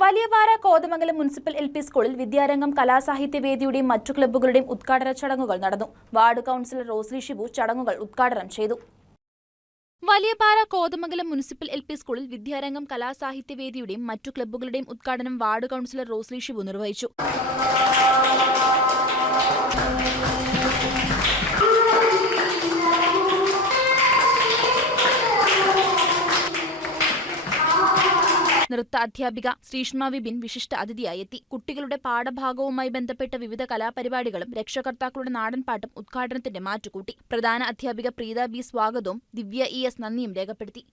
വലിയപാറ Kothamangalam municipal LP. സ്കൂളിൽ വിദ്യാരംഗം കലാസാഹിത്യവേദിയുടെയും മറ്റു ക്ലബ്ബുകളുടെയും ഉദ്ഘാടന ചടങ്ങുകൾ നടന്നു. വാർഡ് കൗൺസിലർ റോസ്ലി ഷിബു ചടങ്ങുകൾ ഉദ്ഘാടനം ചെയ്തു. വലിയപാറ കോതമംഗലം മുനിസിപ്പൽ എൽ.പി. സ്കൂളിൽ വിദ്യാരംഗം കലാസാഹിത്യവേദിയുടെയും മറ്റു ക്ലബ്ബുകളുടെയും ഉദ്ഘാടനം വാർഡ് കൗൺസിലർ റോസ്ലി ഷിബു നിർവഹിച്ചു. നൃത്ത അധ്യാപിക ശ്രീഷ്മ വിപിൻ വിശിഷ്ട അതിഥിയായി എത്തി. കുട്ടികളുടെ പാഠഭാഗവുമായി ബന്ധപ്പെട്ട വിവിധ കലാപരിപാടികളും രക്ഷകർത്താക്കളുടെ നാടൻപാട്ടും ഉദ്ഘാടനത്തിന്റെ മാറ്റുകൂട്ടി. പ്രധാന അധ്യാപിക പ്രീത ബി സ്വാഗതവും ദിവ്യ ഇ.എസ്. നന്ദിയും രേഖപ്പെടുത്തി.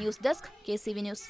News desk KCV news.